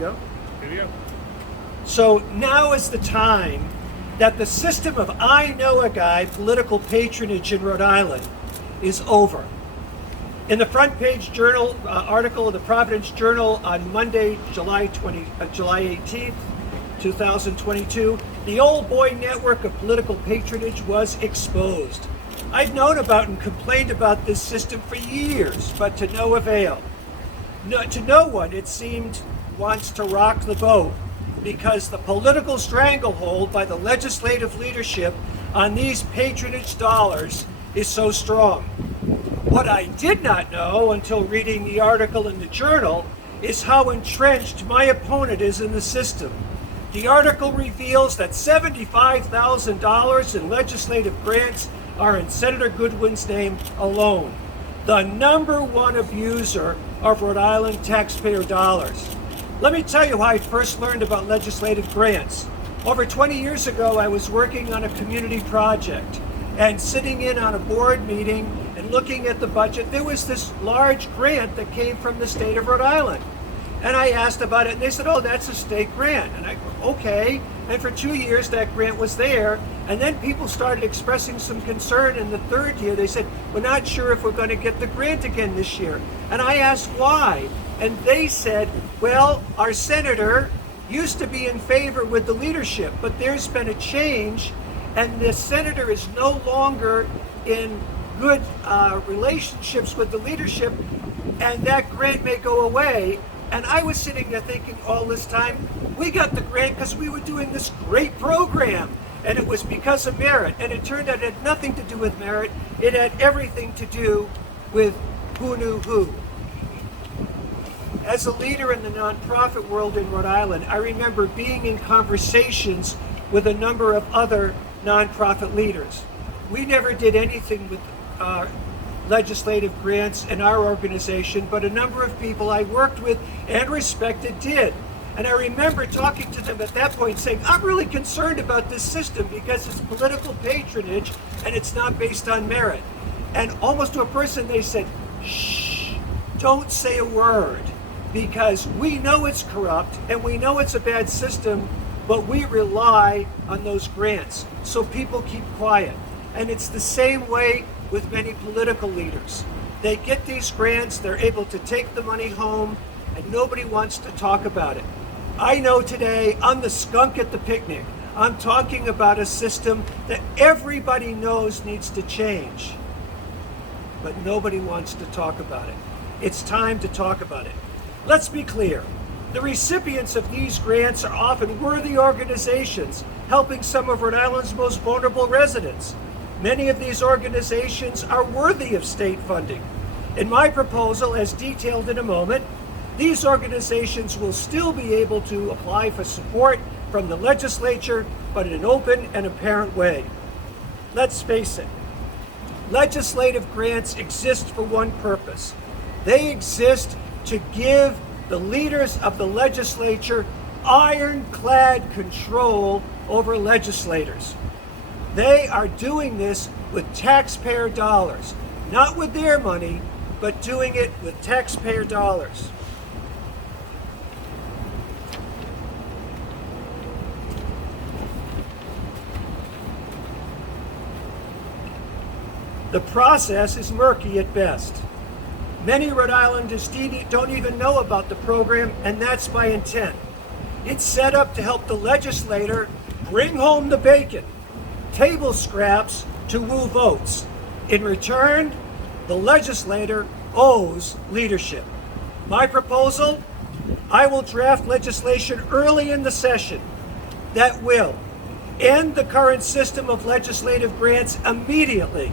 go. Here we go. So now is the time that the system of I know a guy political patronage in Rhode Island is over. In the front page journal article of the Providence Journal on Monday, July 18th, 2022, the old boy network of political patronage was exposed. I've known about and complained about this system for years, but to no avail. To no one, it seemed, wants to rock the boat because the political stranglehold by the legislative leadership on these patronage dollars is so strong. What I did not know until reading the article in the Journal is how entrenched my opponent is in the system. The article reveals that $75,000 in legislative grants are in Senator Goodwin's name alone, the #1 abuser of Rhode Island taxpayer dollars. Let me tell you how I first learned about legislative grants. Over 20 years ago, I was working on a community project and sitting in on a board meeting and looking at the budget. There was this large grant that came from the state of Rhode Island. And I asked about it, and they said, oh, that's a state grant. And I go, okay. And for 2 years, that grant was there. And then people started expressing some concern in the third year. They said, we're not sure if we're going to get the grant again this year. And I asked why. And they said, well, our senator used to be in favor with the leadership, but there's been a change, and the senator is no longer in good relationships with the leadership, and that grant may go away. And I was sitting there thinking all this time, we got the grant because we were doing this great program, and it was because of merit. And it turned out it had nothing to do with merit. It had everything to do with who knew who. As a leader in the nonprofit world in Rhode Island, I remember being in conversations with a number of other nonprofit leaders. We never did anything with legislative grants in our organization, but a number of people I worked with and respected did. And I remember talking to them at that point saying, I'm really concerned about this system because it's political patronage and it's not based on merit. And almost to a person they said, shh, don't say a word, because we know it's corrupt and we know it's a bad system, but we rely on those grants. So people keep quiet. And it's the same way with many political leaders. They get these grants, they're able to take the money home, and nobody wants to talk about it. I know today I'm the skunk at the picnic. I'm talking about a system that everybody knows needs to change, but nobody wants to talk about it. It's time to talk about it. Let's be clear. The recipients of these grants are often worthy organizations helping some of Rhode Island's most vulnerable residents. Many of these organizations are worthy of state funding. In my proposal, as detailed in a moment, these organizations will still be able to apply for support from the legislature, but in an open and apparent way. Let's face it, legislative grants exist for one purpose. They exist to give the leaders of the legislature ironclad control over legislators. They are doing this with taxpayer dollars, not with their money, but doing it with taxpayer dollars. The process is murky at best. Many Rhode Islanders don't even know about the program, and that's by intent. It's set up to help the legislator bring home the bacon, table scraps to woo votes. In return, the legislator owes leadership. My proposal, I will draft legislation early in the session that will end the current system of legislative grants immediately,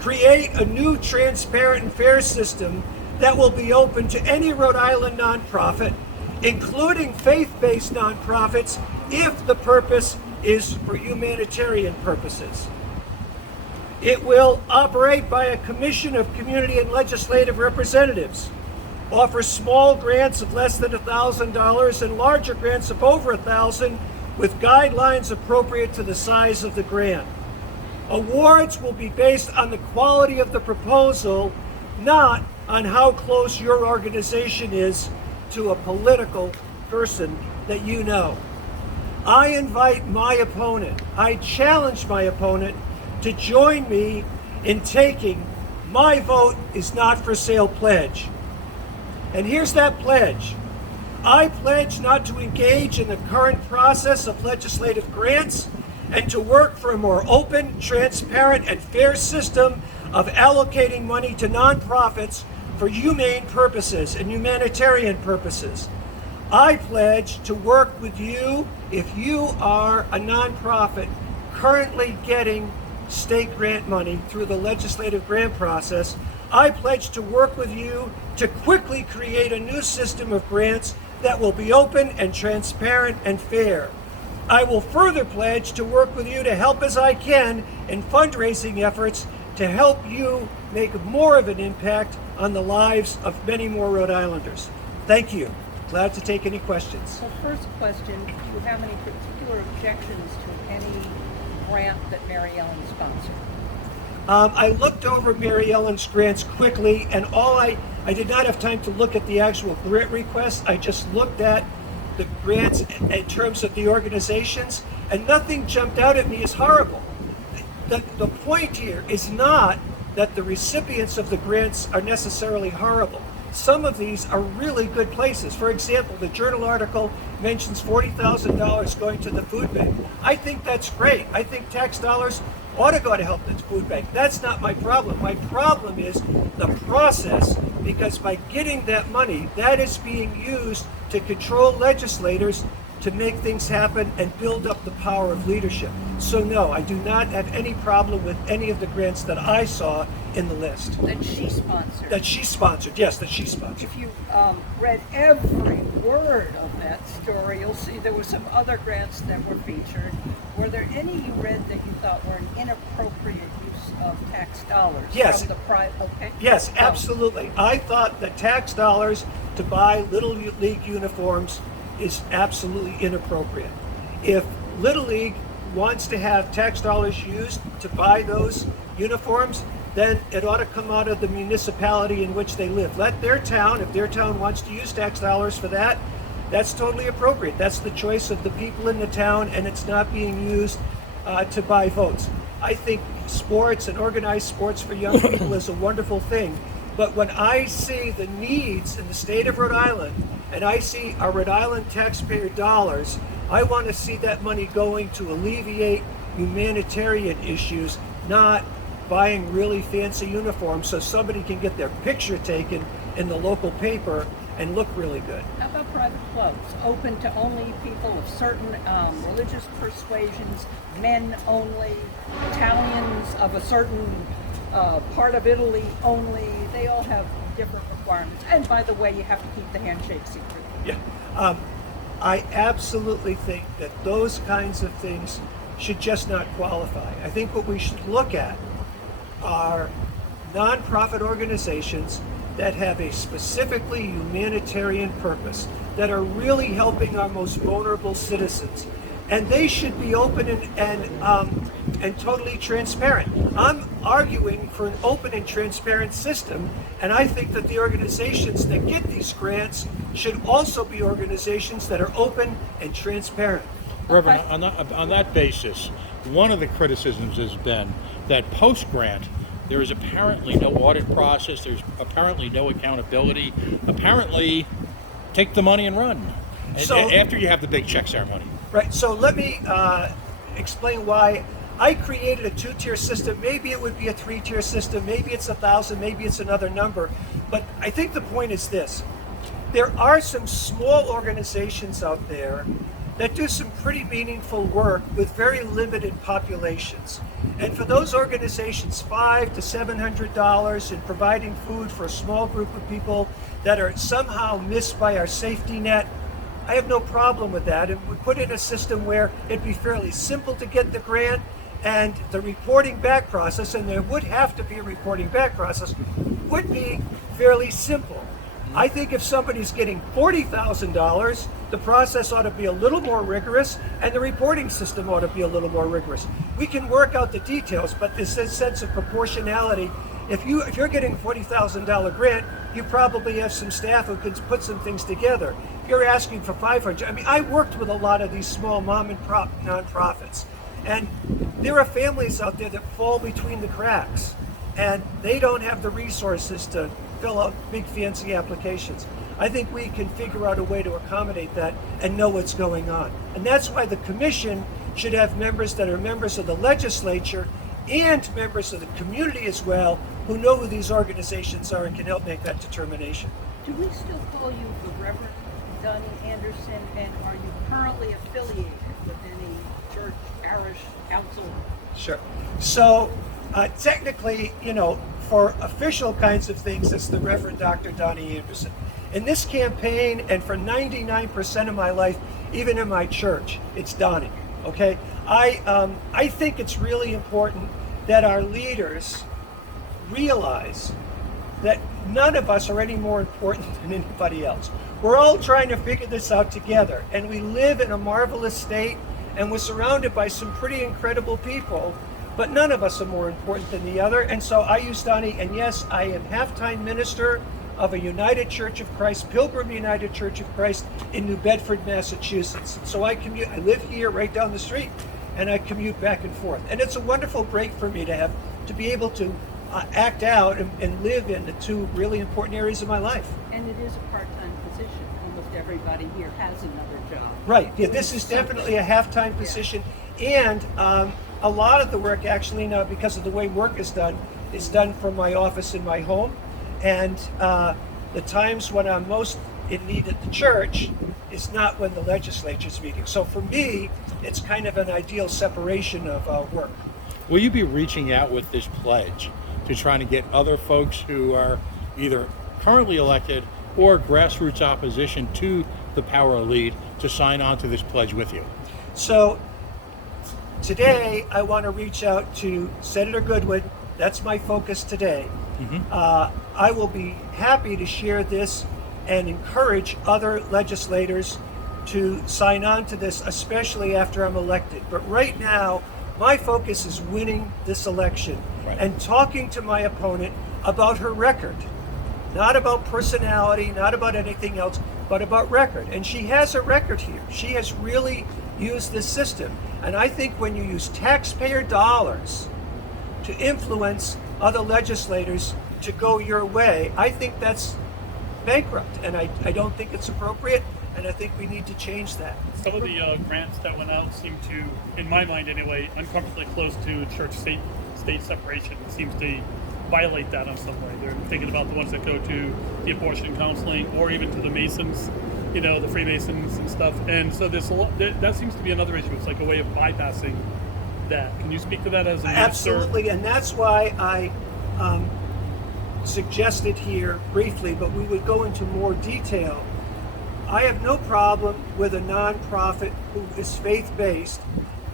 create a new transparent and fair system that will be open to any Rhode Island nonprofit, including faith-based nonprofits, if the purpose is for humanitarian purposes. It will operate by a commission of community and legislative representatives, offer small grants of less than $1,000 and larger grants of over $1,000 with guidelines appropriate to the size of the grant. Awards will be based on the quality of the proposal, not on how close your organization is to a political person that you know. I invite my opponent, I challenge my opponent to join me in taking my vote is not for sale pledge. And here's that pledge. I pledge not to engage in the current process of legislative grants and to work for a more open, transparent, and fair system of allocating money to nonprofits for humane purposes and humanitarian purposes. I pledge to work with you if you are a nonprofit currently getting state grant money through the legislative grant process. I pledge to work with you to quickly create a new system of grants that will be open and transparent and fair. I will further pledge to work with you to help as I can in fundraising efforts to help you make more of an impact on the lives of many more Rhode Islanders. Thank you. Glad to take any questions. So first question, do you have any particular objections to any grant that Mary Ellen sponsored? I looked over Mary Ellen's grants quickly, and I did not have time to look at the actual grant request. I just looked at the grants in terms of the organizations, and nothing jumped out at me as horrible. The point here is not that the recipients of the grants are necessarily horrible. Some of these are really good places. For example, the Journal article mentions $40,000 going to the food bank. I think that's great. I think tax dollars ought to go to help the food bank. That's not my problem. My problem is the process, because by getting that money, that is being used to control legislators to make things happen and build up the power of leadership. So no, I do not have any problem with any of the grants that I saw in the list. That she sponsored? That she sponsored, yes, that she sponsored. If you read every word of that story, you'll see there were some other grants that were featured. Were there any you read that you thought were an inappropriate use of tax dollars? Yes. From the private, okay. Yes, absolutely. I thought that tax dollars to buy Little League uniforms is absolutely inappropriate. If Little League wants to have tax dollars used to buy those uniforms, then it ought to come out of the municipality in which they live. Let their town, if their town wants to use tax dollars for that, that's totally appropriate. That's the choice of the people in the town, and it's not being used to buy votes. I think sports and organized sports for young people is a wonderful thing. But when I see the needs in the state of Rhode Island, and I see our Rhode Island taxpayer dollars, I want to see that money going to alleviate humanitarian issues, not buying really fancy uniforms so somebody can get their picture taken in the local paper and look really good. How about private clubs, open to only people of certain religious persuasions, men only, Italians of a certain part of Italy only? They all have different requirements. And by the way, you have to keep the handshake secret. Yeah, I absolutely think that those kinds of things should just not qualify. I think what we should look at are nonprofit organizations that have a specifically humanitarian purpose, that are really helping our most vulnerable citizens. And they should be open and totally transparent. I'm arguing for an open and transparent system, and I think that the organizations that get these grants should also be organizations that are open and transparent. Reverend, on that basis, one of the criticisms has been that post-grant, there is apparently no audit process, there's apparently no accountability, apparently take the money and run, after you have the big check ceremony. Right, so let me explain why I created a two-tier system. Maybe it would be a three-tier system, maybe it's 1,000, maybe it's another number, but I think the point is this. There are some small organizations out there that do some pretty meaningful work with very limited populations. And for those organizations, $500 to $700 in providing food for a small group of people that are somehow missed by our safety net, I have no problem with that. And we put in a system where it'd be fairly simple to get the grant, and the reporting back process, and there would have to be a reporting back process, would be fairly simple. I think if somebody's getting $40,000, the process ought to be a little more rigorous, and the reporting system ought to be a little more rigorous. We can work out the details, but this sense of proportionality If you're getting a $40,000 grant, you probably have some staff who could put some things together. If you're asking for 500, I mean, I worked with a lot of these small mom and pop nonprofits, and there are families out there that fall between the cracks, and they don't have the resources to fill out big fancy applications. I think we can figure out a way to accommodate that and know what's going on. And that's why the commission should have members that are members of the legislature and members of the community as well, who know who these organizations are and can help make that determination. Do we still call you the Reverend Donnie Anderson, and are you currently affiliated with any church, parish, council? Sure. So technically, for official kinds of things, it's the Reverend Dr. Donnie Anderson. In this campaign, and for 99% of my life, even in my church, it's Donnie. Okay, I think it's really important that our leaders realize that none of us are any more important than anybody else. We're all trying to figure this out together, and we live in a marvelous state, and we're surrounded by some pretty incredible people, but none of us are more important than the other. And so I use Donnie, and yes, I am half-time minister of a United Church of Christ, Pilgrim United Church of Christ in New Bedford, Massachusetts. So I live here right down the street, and I commute back and forth. And it's a wonderful break for me to be able to act out and live in the two really important areas of my life. And it is a part-time position. Almost everybody here has another job. Right, yeah, this is definitely a half-time position. And a lot of the work actually now, because of the way work is done from my office in my home. And the times when I'm most in need at the church is not when the legislature's meeting. So for me, it's kind of an ideal separation of work. Will you be reaching out with this pledge to trying to get other folks who are either currently elected or grassroots opposition to the power elite to sign on to this pledge with you? So today, I want to reach out to Senator Goodwin. That's my focus today. I will be happy to share this and encourage other legislators to sign on to this, especially after I'm elected. But right now, my focus is winning this election and talking to my opponent about her record. Not about personality, not about anything else, but about record. And she has a record here. She has really used this system. And I think when you use taxpayer dollars to influence other legislators to go your way, I think that's bankrupt, and I don't think it's appropriate, and I think we need to change that. Some of the grants that went out seem to, in my mind anyway, uncomfortably close to church-state separation. It seems to violate that in some way. They're thinking about the ones that go to the abortion counseling, or even to the Masons, the Freemasons and stuff. And so that seems to be another issue. It's like a way of bypassing that. Can you speak to that as a minister? Absolutely, and that's why I suggested here briefly, but we would go into more detail. I have no problem with a nonprofit who is faith-based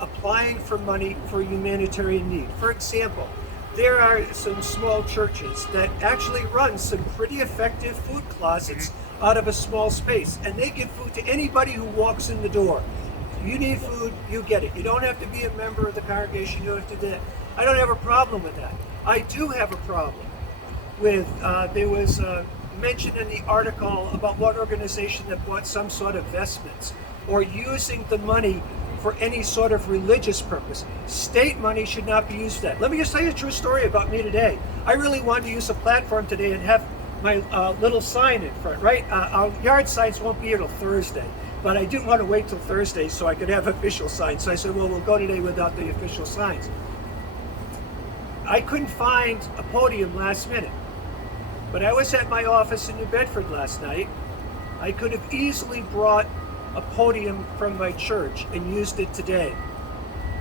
applying for money for humanitarian need. For example, there are some small churches that actually run some pretty effective food closets out of a small space, and they give food to anybody who walks in the door. You need food, you get it. You don't have to be a member of the congregation, you don't have to do that. I don't have a problem with that. I do have a problem with, there was mention in the article about one organization that bought some sort of vestments or using the money for any sort of religious purpose. State money should not be used for that. Let me just tell you a true story about me today. I really wanted to use a platform today and have my little sign in front, right? Our yard signs won't be here till Thursday, but I didn't want to wait till Thursday so I could have official signs. So I said, well, we'll go today without the official signs. I couldn't find a podium last minute, but I was at my office in New Bedford last night. I could have easily brought a podium from my church and used it today.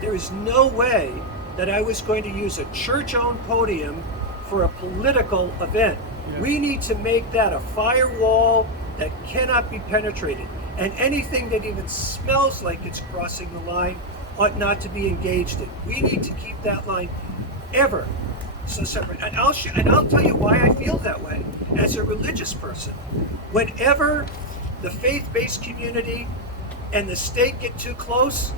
There is no way that I was going to use a church-owned podium for a political event. Yeah. We need to make that a firewall that cannot be penetrated, and anything that even smells like it's crossing the line ought not to be engaged in. We need to keep that line ever so separate. And I'll tell you why I feel that way as a religious person. Whenever the faith-based community and the state get too close,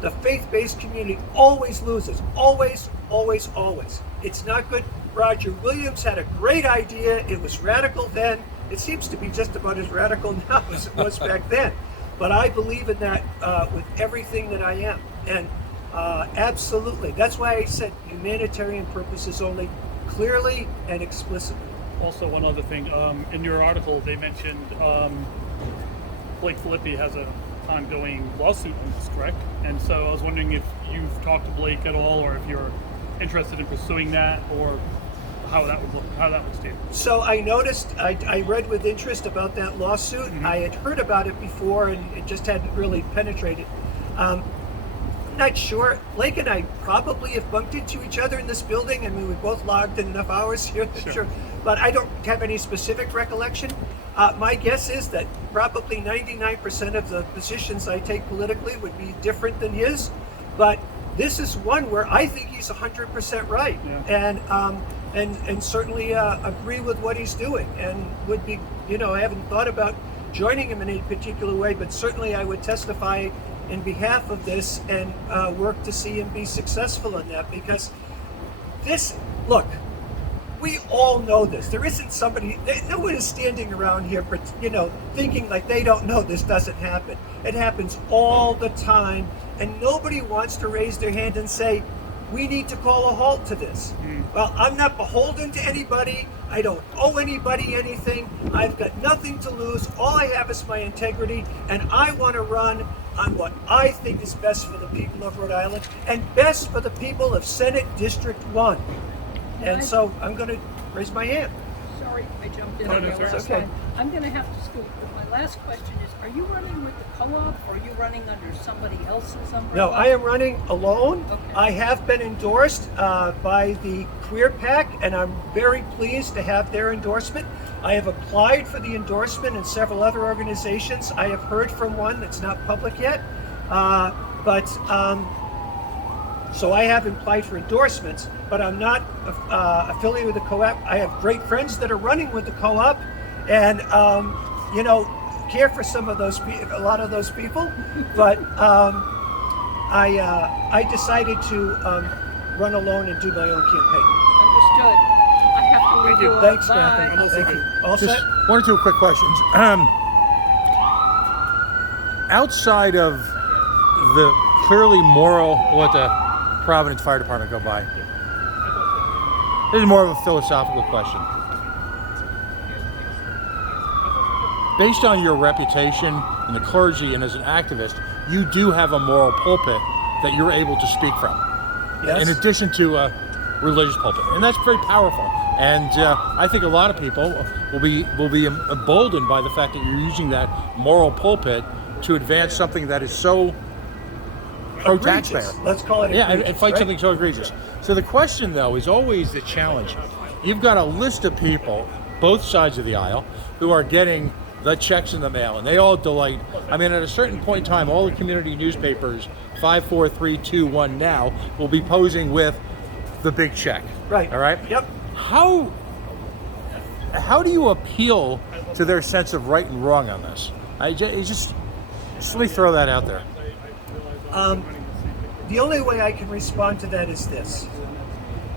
the faith-based community always loses. Always, always, always. It's not good Roger Williams had a great idea. It was radical then. It seems to be just about as radical now as it was back then. But I believe in that with everything that I am. And absolutely. That's why I said humanitarian purposes only, clearly and explicitly. Also, one other thing. In your article, they mentioned Blake Filippi has a ongoing lawsuit on this, correct? And so I was wondering if you've talked to Blake at all, or if you're interested in pursuing that, or how that would stand. So I noticed, I read with interest about that lawsuit. Mm-hmm. I had heard about it before and it just hadn't really penetrated. Not sure. Blake and I probably have bumped into each other in this building. I mean, we both logged in enough hours here. Sure. But I don't have any specific recollection. My guess is that probably 99% of the positions I take politically would be different than his. But this is one where I think he's 100% right. Yeah. And certainly agree with what he's doing, and would be, I haven't thought about joining him in any particular way, but certainly I would testify in behalf of this and work to see him be successful in that, because look, we all know this. There isn't somebody, no one is standing around here, thinking like they don't know this doesn't happen. It happens all the time, and nobody wants to raise their hand and say, we need to call a halt to this. Well, I'm not beholden to anybody. I don't owe anybody anything. I've got nothing to lose. All I have is my integrity, and I want to run on what I think is best for the people of Rhode Island and best for the people of Senate District 1. And so I'm going to raise my hand. Sorry, I jumped in. No, no, there last okay. time. I'm going to have to scoot. But my last question is, are you running with the co-op, or are you running under somebody else's umbrella? No, I am running alone. Okay. I have been endorsed by the Career PAC, and I'm very pleased to have their endorsement. I have applied for the endorsement in several other organizations. I have heard from one that's not public yet, so I have applied for endorsements, but I'm not affiliated with the co-op. I have great friends that are running with the co-op, and care for some of those, a lot of those people, but I decided to run alone and do my own campaign. Understood. I have to leave Thank you. you. Thanks, Bye. Catherine. Thank you. All Just set? one or two quick questions. Outside of the clearly moral, let the Providence Fire Department go by. This is more of a philosophical question. Based on your reputation in the clergy and as an activist, you do have a moral pulpit that you're able to speak from. Yes. In addition to a religious pulpit, and that's very powerful. And I think a lot of people will be emboldened by the fact that you're using that moral pulpit to advance something that is so pro-taxpayer. Egregious. Let's call it Yeah, egregious, and fight right? something so egregious. So the question, though, is always the challenge. You've got a list of people, both sides of the aisle, who are getting the checks in the mail, and they all delight. I mean, at a certain point in time, all the community newspapers, 5, 4, 3, 2, 1 now, will be posing with the big check. Right. All right? Yep. How do you appeal to their sense of right and wrong on this? Just let me throw that out there. The only way I can respond to that is this,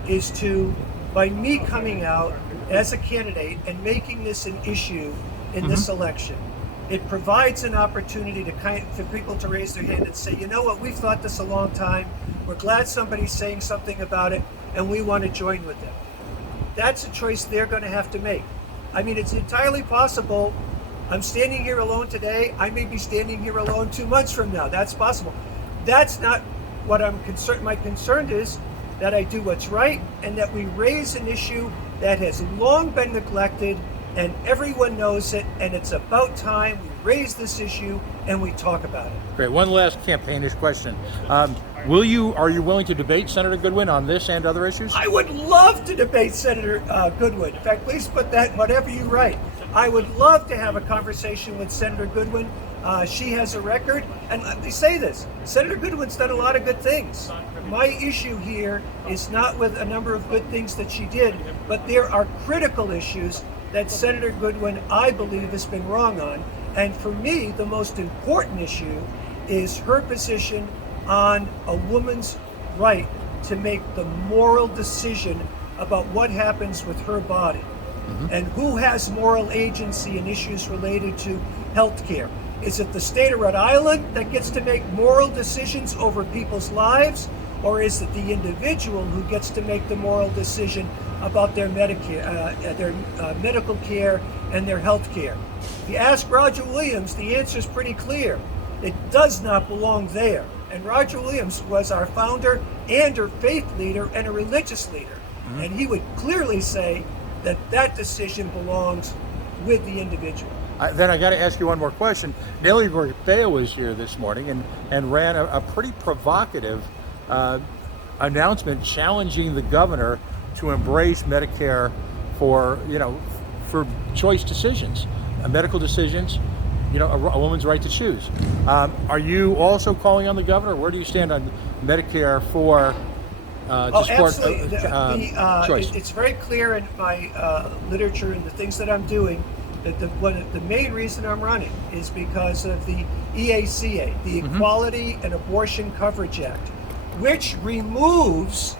is to, by me coming out as a candidate and making this an issue in this election, it provides an opportunity for people to raise their hand and say, you know what, we've thought this a long time, we're glad somebody's saying something about it, and we want to join with them. That's a choice they're going to have to make. I mean, it's entirely possible I'm standing here alone today, I may be standing here alone 2 months from now. That's possible. That's not what I'm concerned. My concern is that I do what's right and that we raise an issue that has long been neglected and everyone knows it, and it's about time we raise this issue and we talk about it. Great. One last campaignish question. Are you willing to debate Senator Goodwin on this and other issues? I would love to debate Senator Goodwin. In fact, please put that whatever you write. I would love to have a conversation with Senator Goodwin. She has a record, and let me say this, Senator Goodwin's done a lot of good things. My issue here is not with a number of good things that she did, but there are critical issues that Senator Goodwin, I believe, has been wrong on. And for me, the most important issue is her position on a woman's right to make the moral decision about what happens with her body. And who has moral agency in issues related to health care? Is it the state of Rhode Island that gets to make moral decisions over people's lives? Or is it the individual who gets to make the moral decision about their medical care and their health care? If you ask Roger Williams, the answer is pretty clear. It does not belong there. And Roger Williams was our founder and our faith leader and a religious leader. And he would clearly say that that decision belongs with the individual. Then I got to ask you one more question. Nellie Gorbea was here this morning and ran a pretty provocative announcement challenging the governor to embrace Medicare for choice decisions, medical decisions, a woman's right to choose. Are you also calling on the governor? Where do you stand on Medicare for to support choice? It's very clear in my literature and the things that I'm doing that the main reason I'm running is because of the EACA, the Equality and Abortion Coverage Act, which removes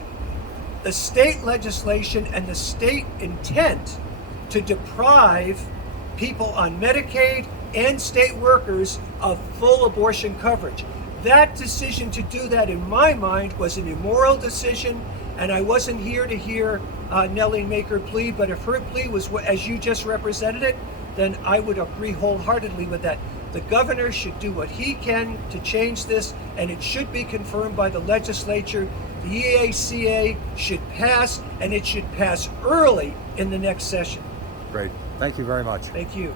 the state legislation and the state intent to deprive people on Medicaid and state workers of full abortion coverage. That decision to do that, in my mind, was an immoral decision, and I wasn't here to hear Nellie make her plea, but if her plea was as you just represented it, then I would agree wholeheartedly with that. The governor should do what he can to change this, and it should be confirmed by the legislature. The EACA should pass, and it should pass early in the next session. Great. Thank you very much. Thank you.